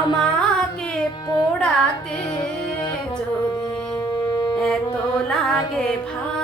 আমাকে পোড়াতে যদি এত লাগে ভাই